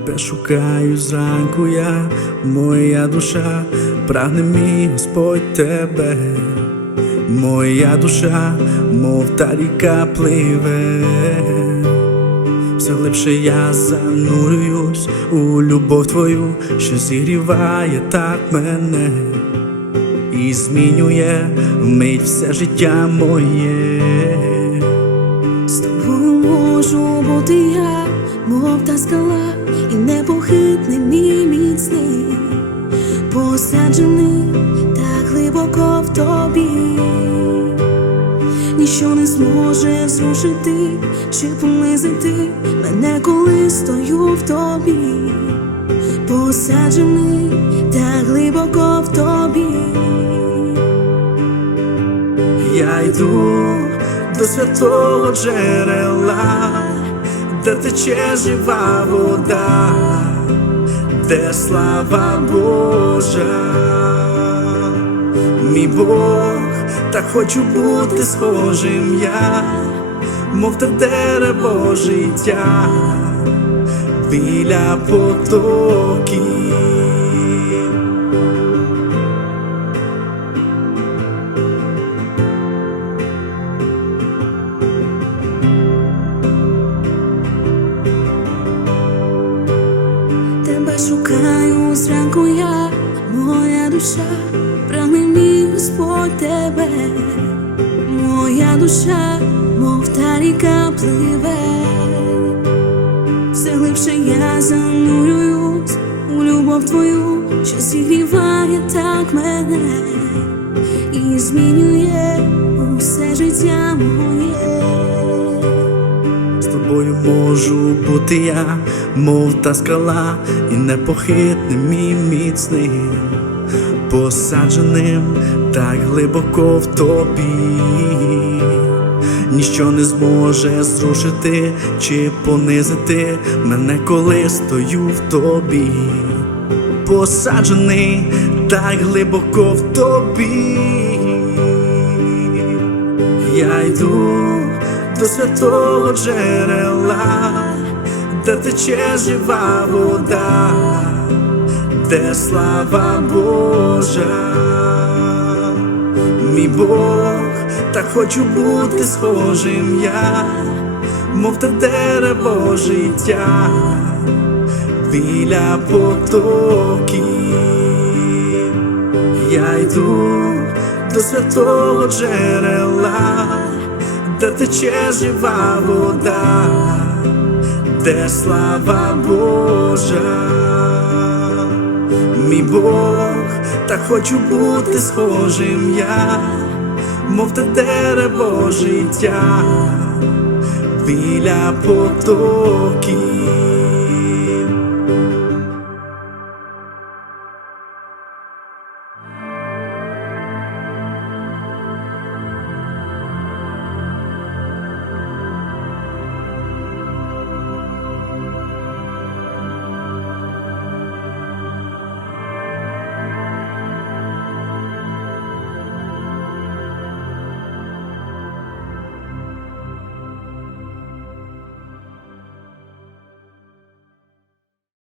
Тебе шукаю зранку я, моя душа, прагне мій Господь тебе, моя душа, мов та ріка пливе, все глибше я занурююсь у любов твою, що зігріває так мене. І змінює вмить все життя моє. З тобою можу бути я, мов та скала, і непохитний мій міцний, посаджений так глибоко в тобі, ніщо не зможе зрушити чи понизити мене, коли стою в тобі, посаджений так глибоко в тобі. Я йду до святого джерела, де тече жива вода, де слава Божа, мій Бог, так хочу бути схожим я, мов те дерево життя біля потоків. Шукаю моя душа, прагне мій Господь тебе, моя душа, мов та ріка пливе, все глибше я занурююсь у любов твою, що зігріває так мене. І змінює усе життя моє. Можу бути я, мов та скала, і непохитним і міцним, посадженим так глибоко в тобі, ніщо не зможе зрушити чи понизити мене, коли стою в тобі, посаджений так глибоко в тобі. Я йду до святого джерела, де тече жива вода, де слава Божа, мій Бог, так хочу бути схожим я, мов те дерево життя біля потоків. Я йду до святого джерела, де тече жива вода, де слава Божа, мій Бог, так хочу бути схожим я, мов те дерево життя біля потоків.